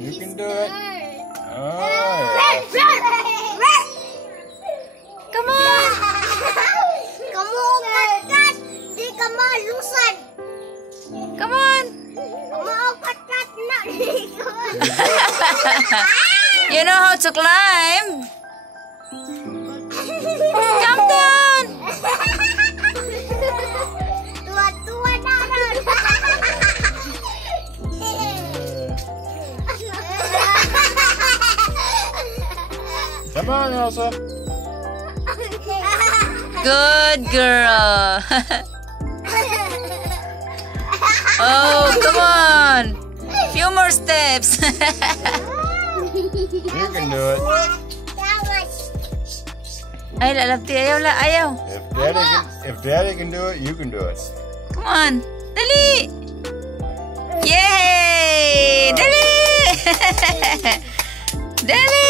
You can do it. Oh, Come on. Come on, Kakat. Di ka malusan. Come on. Come on, Kakat. You know how to climb. Come down. Tua-tua na ron. come on, Elsa. Good girl. Oh, come on. Few more steps. You can do it. Ay, lalabti. Ayaw, ayaw. If Daddy can do it, you can do it. Come on. Dali. Yay. Dali. Dali.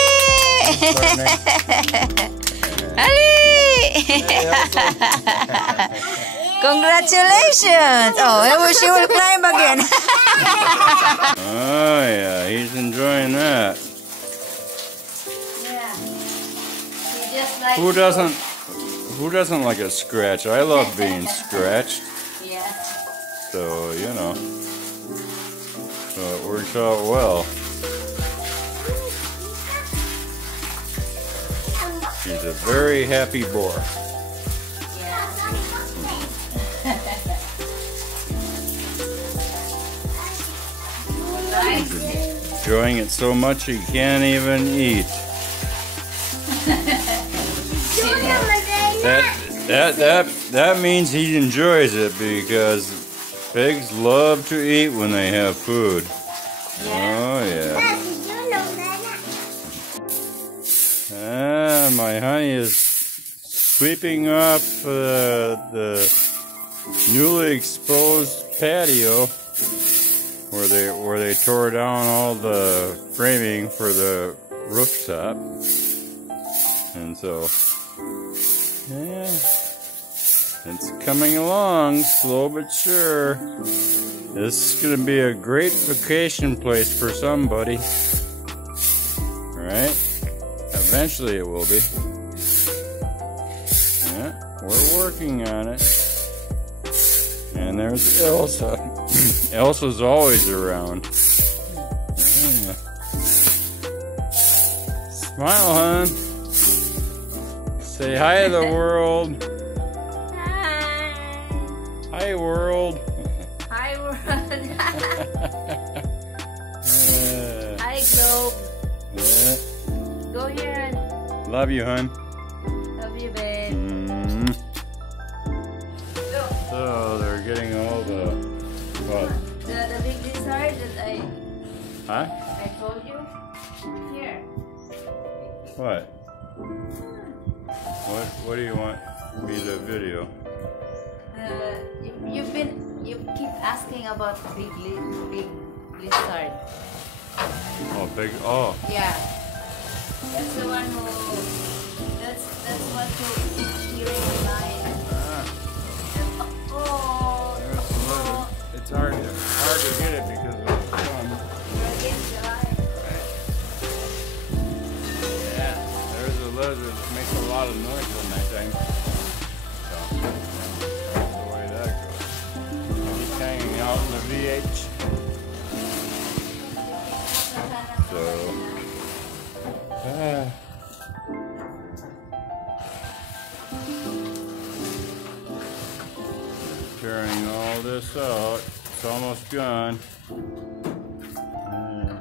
Dali. Congratulations. Oh, I wish you will climb again. Oh yeah, he's enjoying that. Yeah. He just like Who doesn't like a scratch? I love being scratched. Yeah. So, you know. So it works out well. He's a very happy boy. He's enjoying it so much he can't even eat. That means he enjoys it because pigs love to eat when they have food. Oh yeah. Ah, my honey is sweeping off the newly exposed patio where they tore down all the framing for the rooftop. And so, yeah, it's coming along, slow but sure. This is going to be a great vacation place for somebody. Alright? Eventually it will be. Yeah, we're working on it. And there's Elsa. Elsa's always around. Yeah. Smile, hon. Say hi to the world. Hi. Hi, world. Hi, world. Hi, globe. Yeah. Go here. Love you, hon. Love you, babe. So they're getting all the what? The big lizard that Huh? I told you. Here. What? What do you want me to video? You keep asking about big lizard. Oh, big. Oh. Yeah. That's the one who. That's what who hearing the line. It's hard to get it because of the sun. You're against the line. Yeah, there's a lizard that makes a lot of noise on that thing. So, that's the way that goes. He's hanging out in the VH. So, carrying all this out. It's almost gone. Yeah.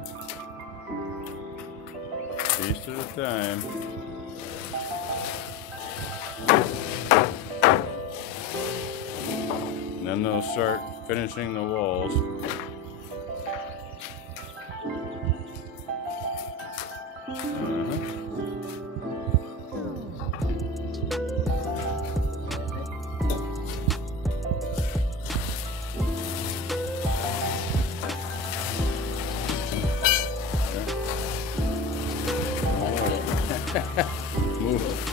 Piece at a time. And then they'll start finishing the walls.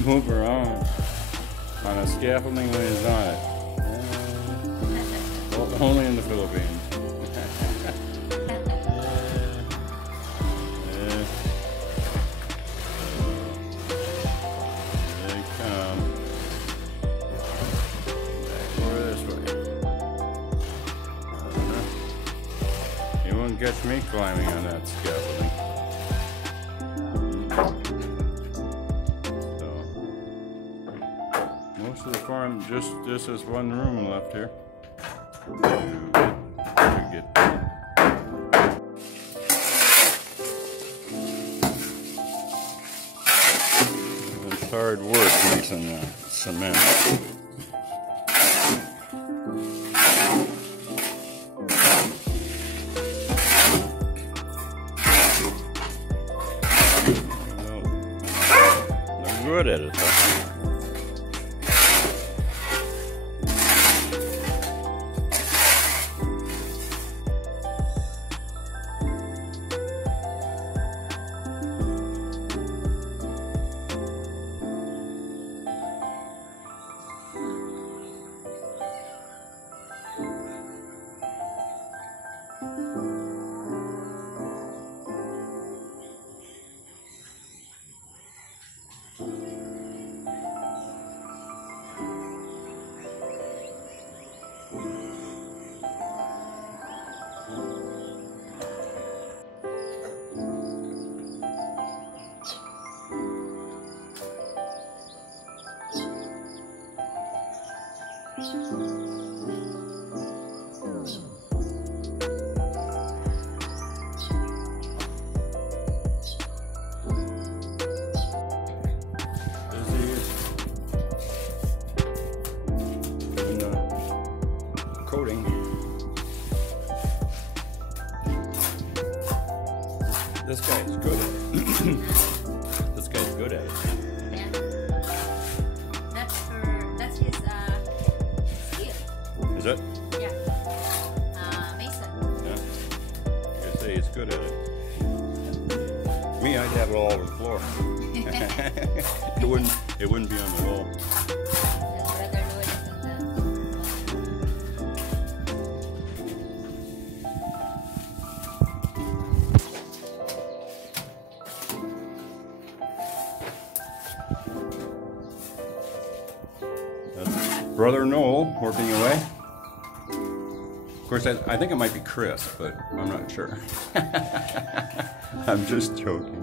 Move around on a scaffolding when he's on it. Only in the Philippines. catch me climbing on that scaffolding. So, most of the farm, just this one room left here. To get it's hard work mixing cement. Good at it, though. Coating. This guy's good at it. This guy's good at it. Yeah. That's his skill. Is it? Yeah. Mason. Yeah. I say he's good at it. Me, I'd have it all over the floor. It wouldn't be on the wall. Brother Noel working away. Of course, I think it might be Chris, but I'm not sure. I'm just joking.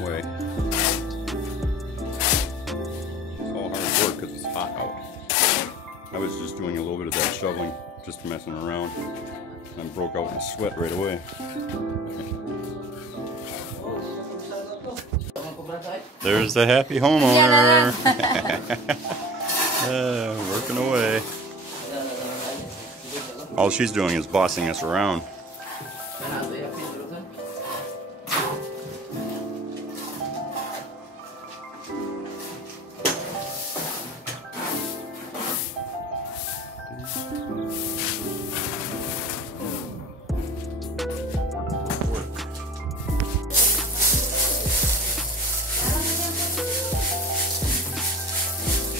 Away. It's all hard work because it's hot out. I was just doing a little bit of that shoveling, just messing around, and broke out in a sweat right away. There's the happy homeowner. Working away. All she's doing is bossing us around.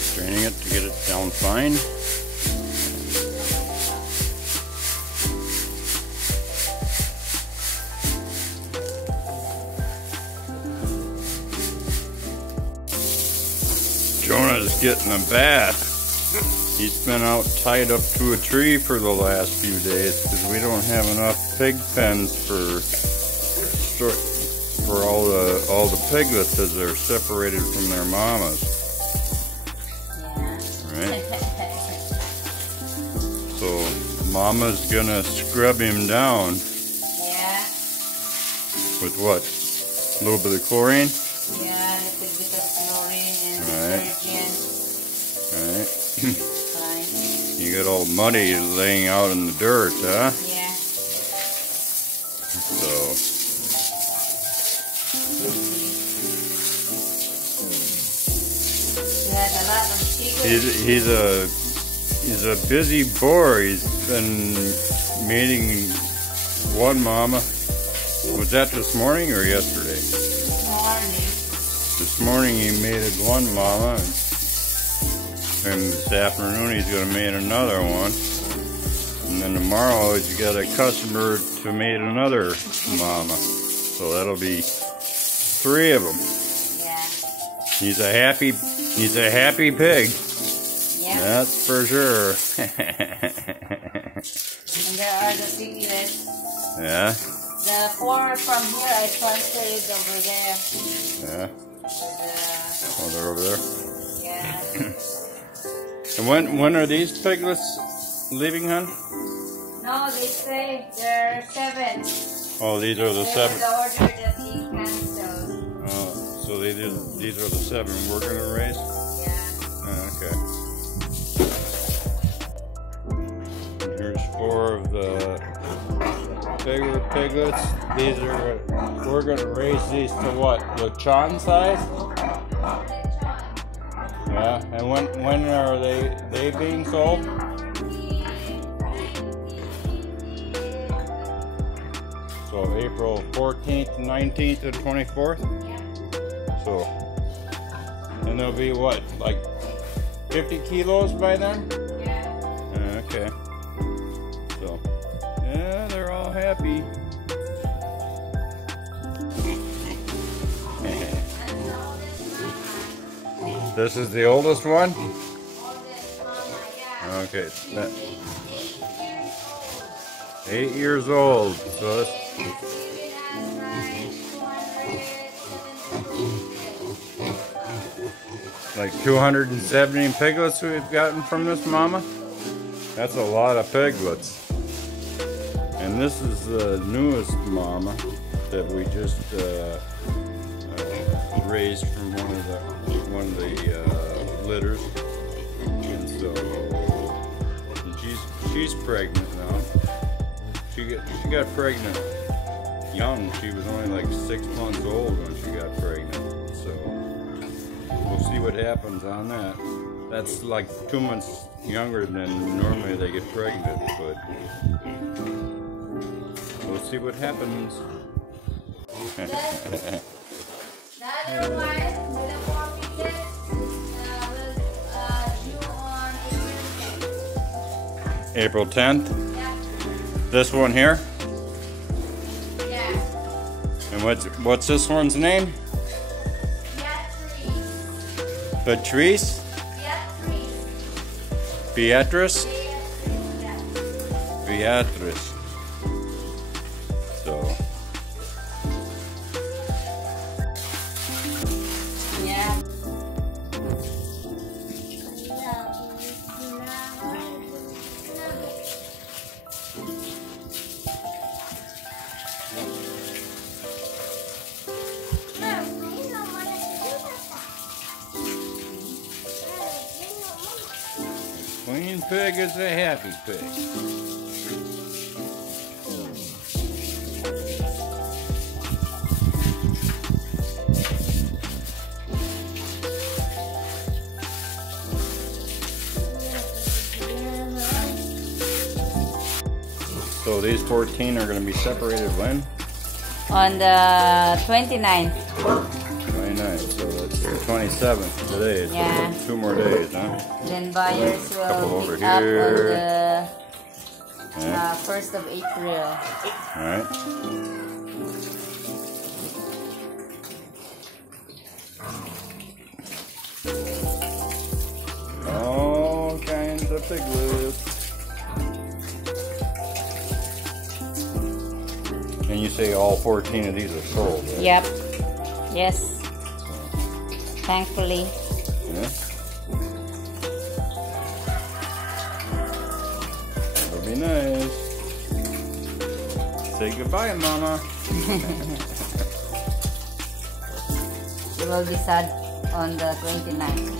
Straining it to get it down fine. Jonah's getting a bath. He's been out tied up to a tree for the last few days because we don't have enough pig pens for all the piglets as they're separated from their mamas. Yeah. Right? So mama's gonna scrub him down. Yeah. With what? A little bit of chlorine? Yeah, a little bit of chlorine and Right. detergent. Alright. Fine. You got all muddy laying out in the dirt, huh? Yeah. So You had a lot of chickens. he's a busy boar. He's been mating one mama. Was that this morning or yesterday? Morning. This morning he mated one mama, and And this afternoon he's going to make another one. And then tomorrow he's got a customer to make another mama. So that'll be 3 of them. Yeah. He's a happy pig. Yeah. That's for sure. And there are the piglets. Yeah. The 4 from here I transferred it over there. Yeah. Oh, they're over there. Yeah. And when are these piglets leaving, hon? No, they say they're 7. Oh, these are the They 7. were the order that he canceled. Oh, so these are the 7 we're gonna raise. Yeah. Okay. And here's 4 of the bigger piglets. These are we're gonna raise these to what? Lechon size? Yeah. And when are they being sold? So April 14th, 19th, and 24th? Yeah. So, and they'll be what, like 50 kilos by then? Yeah. Okay. So, yeah, they're all happy. This is the oldest one? Oldest mama, yeah. Okay. She's 8 years old. 8 years old. So that's like 270 piglets we've gotten from this mama. That's a lot of piglets. And this is the newest mama that we just raised from one of the litters. And so she's pregnant now. She got pregnant young. She was only like 6 months old when she got pregnant. So we'll see what happens on that. That's like 2 months younger than normally they get pregnant, but we'll see what happens. The other one, with the 4 piglets, was due on April April 10th. 10th. Yeah. This one here. Yeah. And what's this one's name? Beatrice. Patrice? Beatrice? Beatrice. Beatrice. So, Yeah. Queen pig is a happy pig. So these 14 are going to be separated when? On the 29th. 29, so that's the 27th today. So Yeah. 2 more days, huh? Then buyers Couple will over pick up here. on the Yeah. 1st of April. Alright. All kinds of piglets. And you say all 14 of these are sold, right? Yep. Yes. Thankfully. Yeah. That'll be nice. Say goodbye, Mama. You will be sad on the 29th.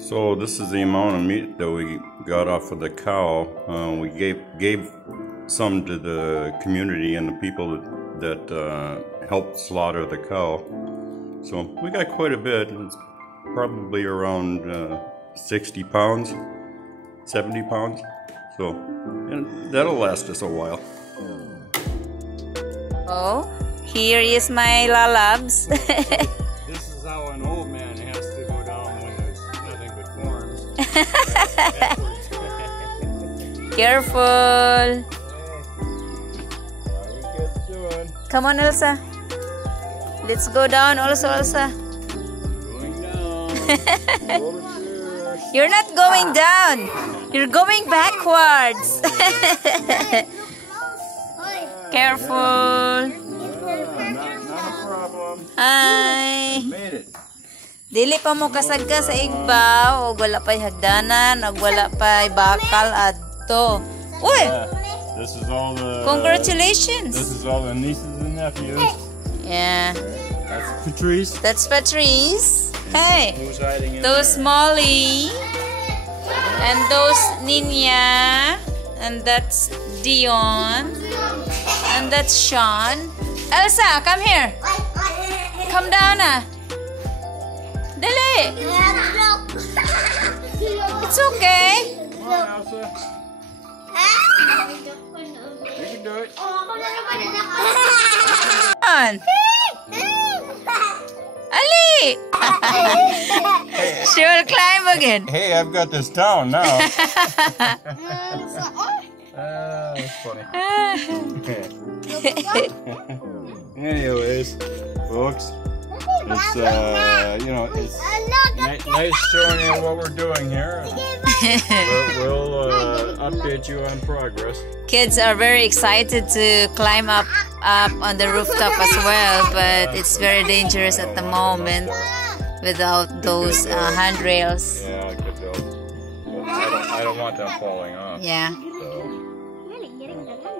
So this is the amount of meat that we got off of the cow. We gave some to the community and the people that helped slaughter the cow. So we got quite a bit. It's probably around 60 pounds, 70 pounds. So and that'll last us a while. Oh, here is my lalabs. This is how an old man has to go down Careful. Come on, Elsa. Let's go down also, Elsa. Going down. You're not going down. You're going backwards. Careful. Not a problem. Hi. Made it. Dili pa mo kasagka sa igbaw o wala pa'y hagdanan o wala pa'y bakal adto. Uy! This is all the. Congratulations. This is all the nieces and nephews. Yeah. That's Patrice. That's Patrice. Hey. Who's hiding in Those there? Molly. And those Ninya. And that's Dion. And that's Sean. Elsa, come here. Come down ah. Dali. It's okay. Come on, Elsa. You can do it. Come on. Ali. She will climb again. Hey, I've got this down now. That's funny. Anyways, folks, it's you know, it's nice showing you what we're doing here. We'll update you on progress. Kids are very excited to climb up on the rooftop as well, but it's very dangerous at the moment without those handrails. Yeah, I could go. But I don't want them falling off. Yeah. So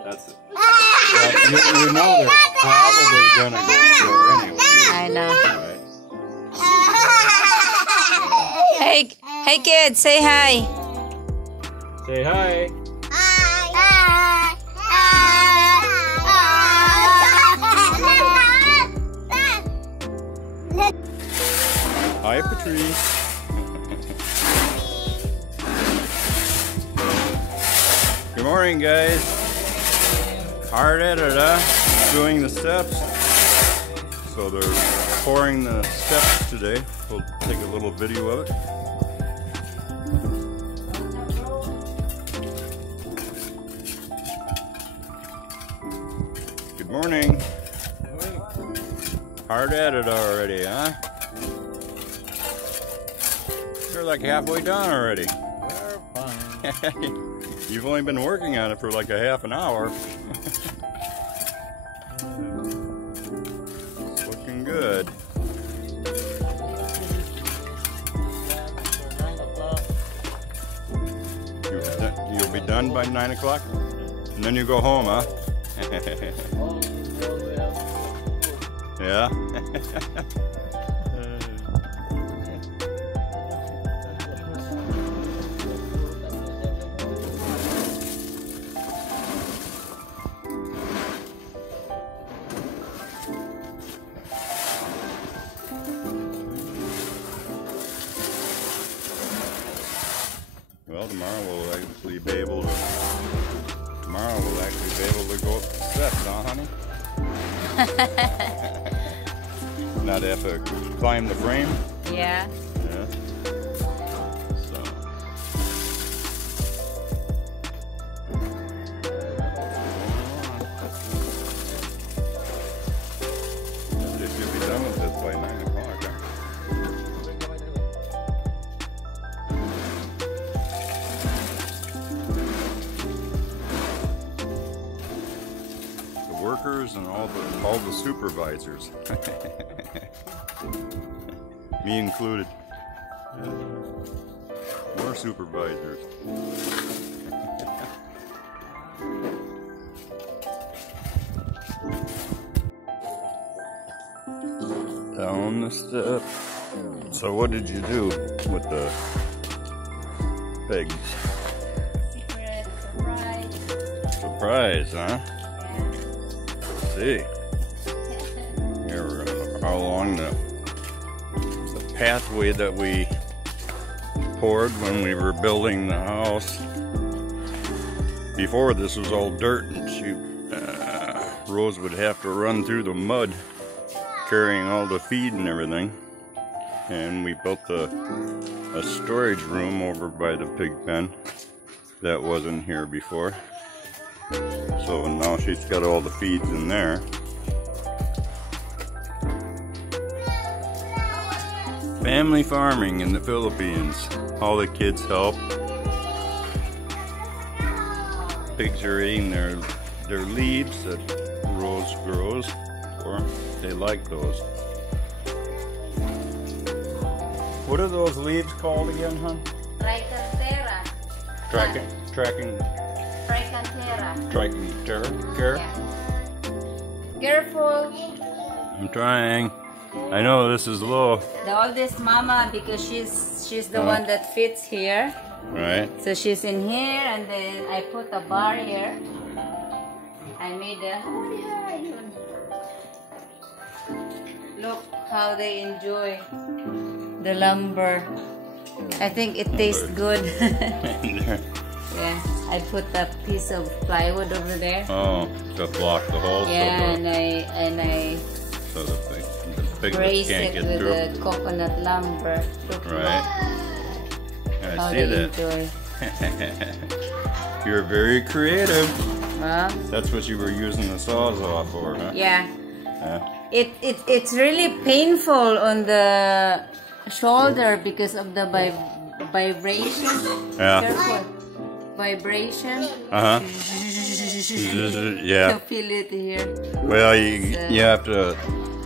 that's it. You know they're probably gonna go there anyway. I know. Right? Hey kids, say hi. Say hi. Hi, Patrice. Good morning, guys. Hard at it, huh? Doing the steps. So they're pouring the steps today. We'll take a little video of it. Good morning. Hard at it already, huh? You're like halfway done already. We're fine. You've only been working on it for like a half an hour. It's looking good. You'll be done by 9 o'clock? And then you go home, huh? Yeah? Well, tomorrow we'll actually be able to go up the steps, huh, honey? Not have to climb the frame. Yeah. Yeah. So. They should be done with this by 9 o'clock. Huh? Workers and all the supervisors, me included. More supervisors. Down the step. So what did you do with the pegs? Secret surprise. Surprise, huh? See, here we're along the pathway that we poured when we were building the house. Before, this was all dirt, and Rose would have to run through the mud carrying all the feed and everything. And we built the a storage room over by the pig pen that wasn't here before. So now she's got all the feeds in there. Family farming in the Philippines. All the kids help. Pigs are eating their leaves that Rose grows, or they like those. What are those leaves called again, hon? Tricanthera. Tricanthera. Yeah. Careful. I'm trying. I know this is low. The oldest mama, because she's the one that fits here. Right. So she's in here, and then I put a bar here. I made a... Look how they enjoy the lumber. I think it tastes good. Yeah, I put a piece of plywood over there. Oh, to block the holes. Yeah, So the piglets brace can't it get with through. the coconut lumber. Look Right. I how see they that. enjoy. You're very creative. Well, That's what you were using the Sawzall for, huh? yeah. Yeah. It's really painful on the shoulder because of the vibration. Yeah. Careful. Vibration. Uh-huh. Yeah. You feel it here. Well, you have to.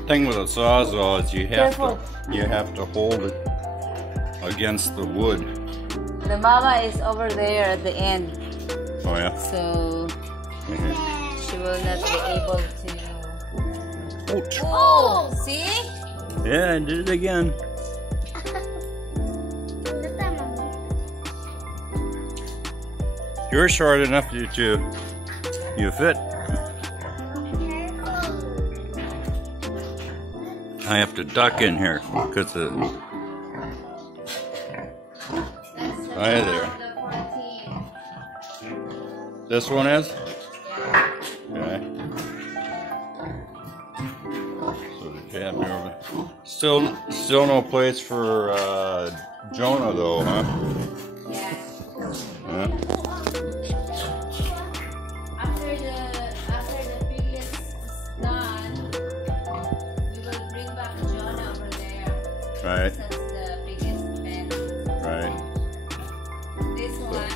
Thing with a Sawzall is you have to hold it against the wood. The mama is over there at the end, Oh yeah. so she will not be able to. Ouch. Oh, see? Yeah, I did it again. You're short enough that you fit. I have to duck in here because the. Hi there. This one is? Okay. So the cat over. Still no place for Jonah though, huh? Yeah. Yeah. After the piglets is done, we will bring back Jonah over there. Right. That's the biggest pen. Right. This one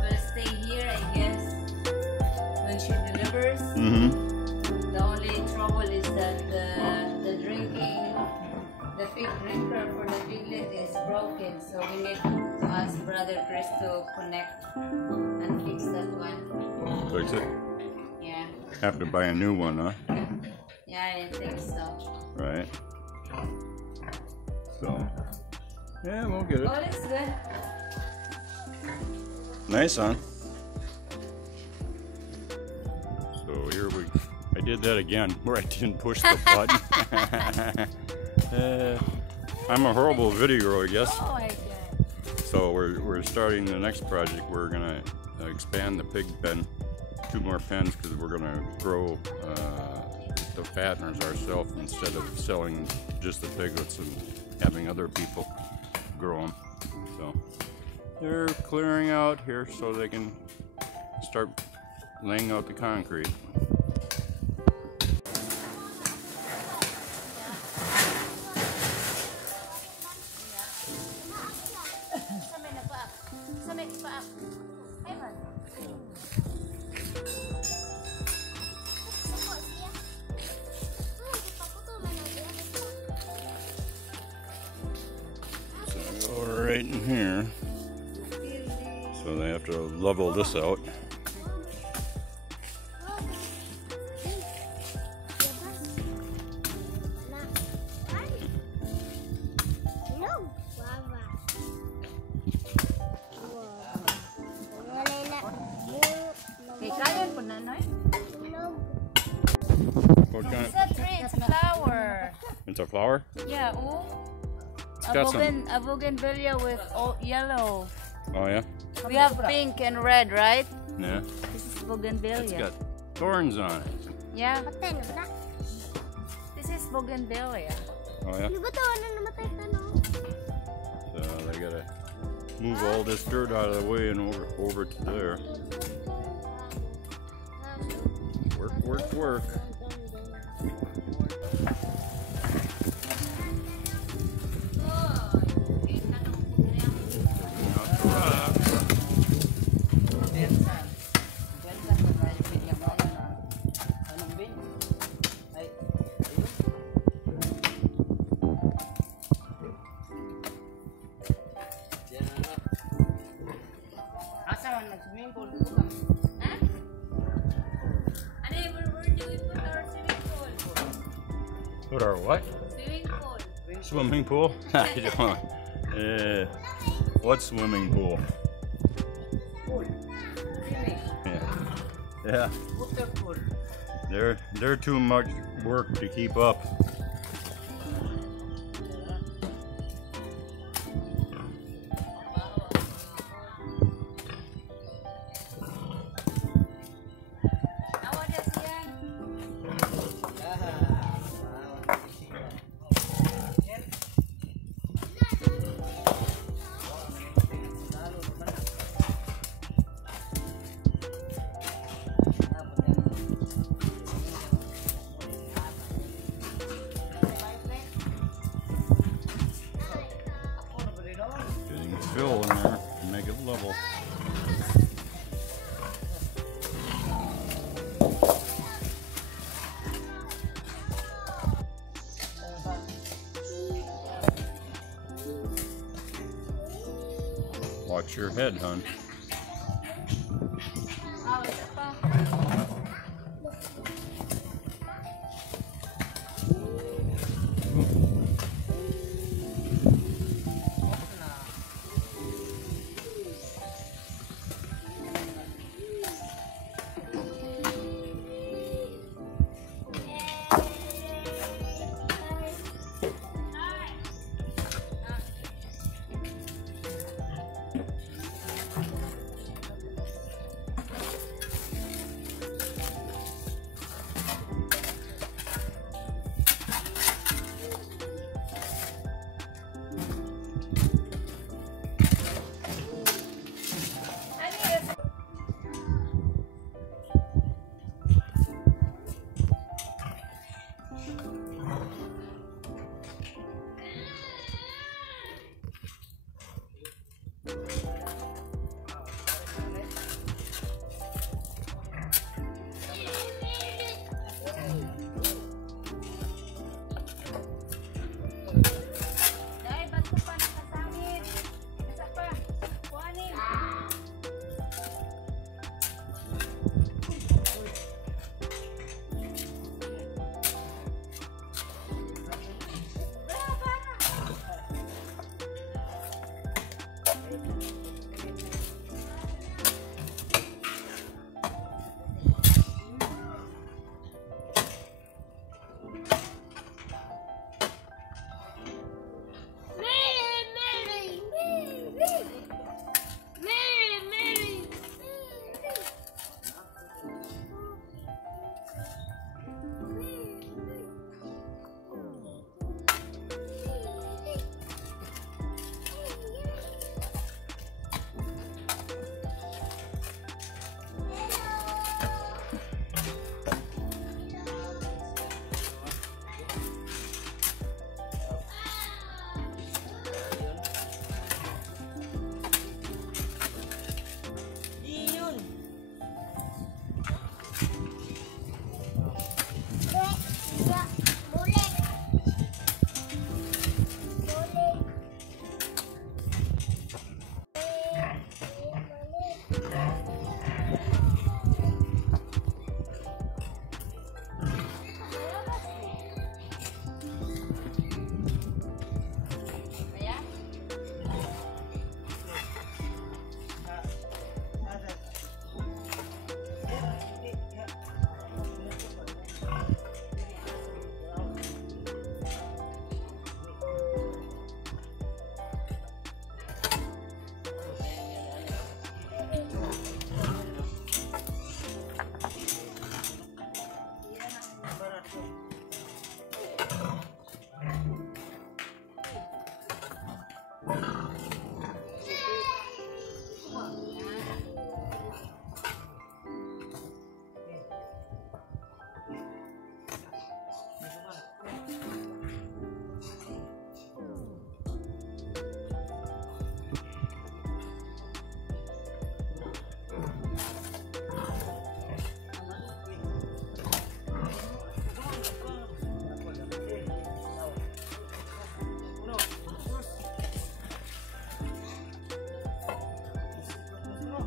will stay here, I guess, when she delivers. Mm-hmm. The only trouble is that the big drinker for the piglet is broken, so we need to ask Brother Chris to connect and fix that one. Fix it. Yeah. Have to buy a new one, huh? Yeah, I think so. Right. So. Yeah, we'll get it. Oh, that's good. Nice, huh? So here I did that again, where I didn't push the button. I'm a horrible videoer, I guess. Oh my God. So we're starting the next project. We're gonna expand the pig pen, 2 more pens, because we're gonna grow the fatteners ourselves instead of selling just the piglets and having other people grow them. So they're clearing out here so they can start laying out the concrete. So go right in here. So they have to level this out. What kind It's a tree, it's a flower. It's a flower? Yeah, oh. It's got some. A bougainvillea with yellow. Oh yeah? We have pink and red, right? Yeah. This is bougainvillea. It's got thorns on it. Yeah. This is bougainvillea. Oh yeah? So they move all this dirt out of the way and over to there. Work, work, work. Put our what? Swimming pool. Swimming pool? I don't. What swimming pool? Swimming. Yeah. Water pool. They're too much work to keep up. Getting fill in there to make it level. Watch your head, hon.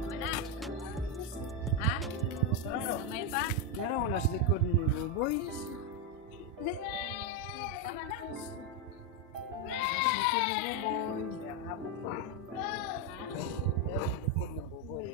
Mana? Ha? May pa? Meron wala sa likod ni Buboy. Tama na. Sa likod ni Buboy. Ang hapon pa. Meron sa likod ni Buboy.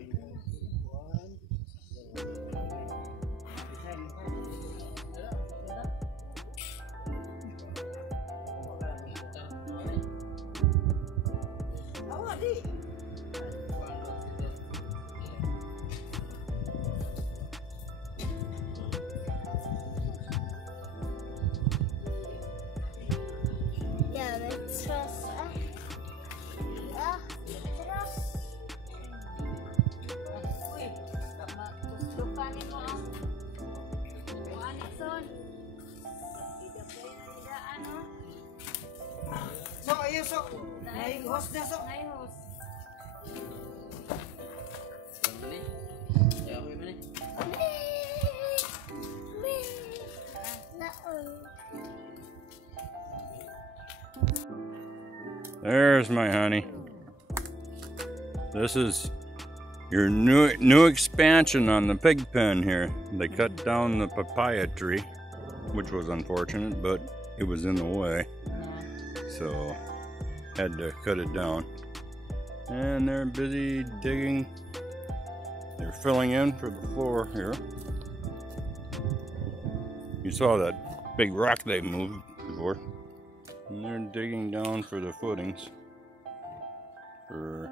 Yeah, let's trust. Trust. Uy, gusto pa ni mo ang Anixon. Ida pa rin ang idaan, no? So, ayun, so. Naihos na, so. Ay, host. There's my honey. This is your new expansion on the pig pen here. They cut down the papaya tree, which was unfortunate, but it was in the way, so had to cut it down. And they're busy digging. They're filling in for the floor here. You saw that big rock they moved before. And they're digging down for the footings for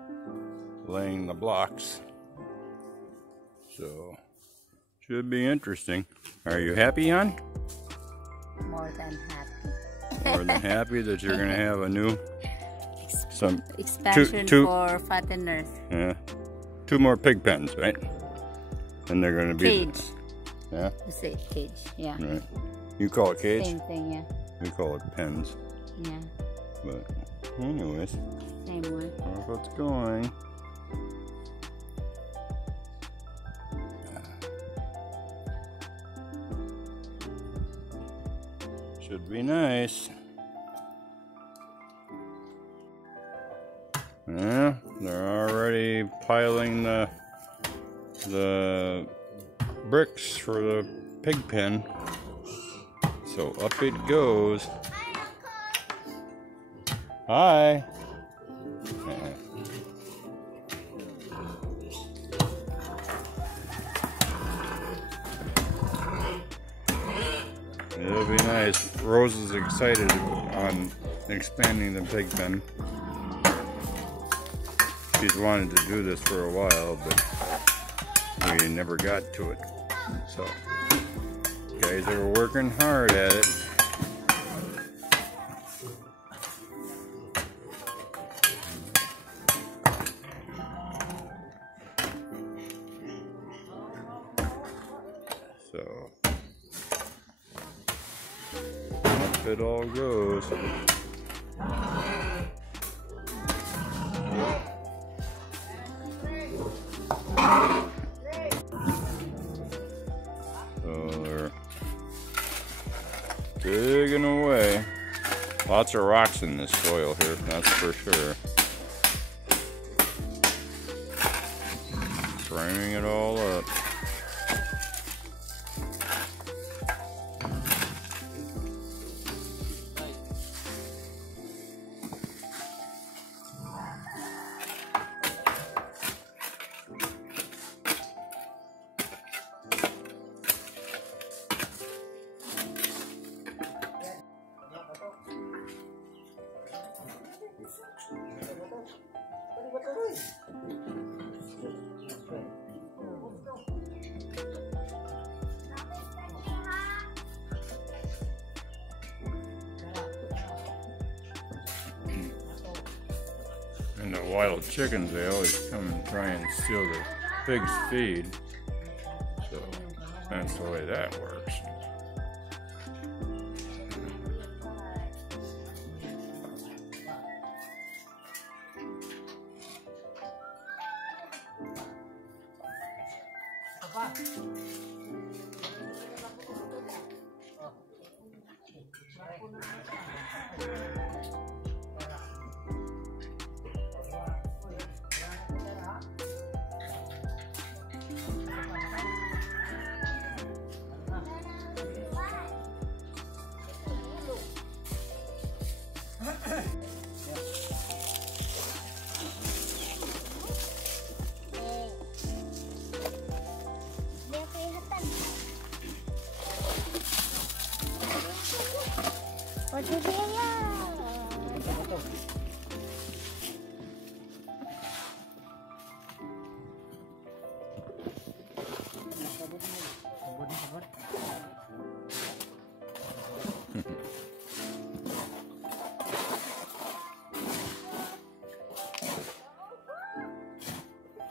laying the blocks. So, should be interesting. Are you happy, hon? More than happy. More than happy that you're gonna have a new Expansion two- for fatteners. yeah, 2 more pig pens, right? And they're gonna be Cage. yeah, You say cage, yeah. right. You call it cage. Same thing, yeah. We call it pens. Yeah, But anyways, same one. that's what's going. Should be nice. Yeah, they're already piling the bricks for the pig pen. So up it goes. Hi. It'll be nice. Rose is excited on expanding the pig pen. She's wanted to do this for a while, but we never got to it. So, guys are working hard at it. So, up it all goes. So they're digging away. Lots of rocks in this soil here, that's for sure. Framing it all up. And the wild chickens, they always come and try and steal the pig's feed. So that's the way that works. Aduh dia ya.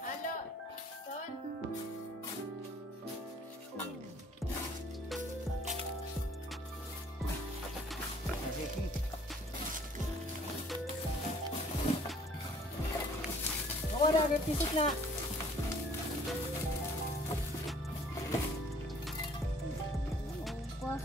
Halo, Ton. Wala na pisik na. Wah.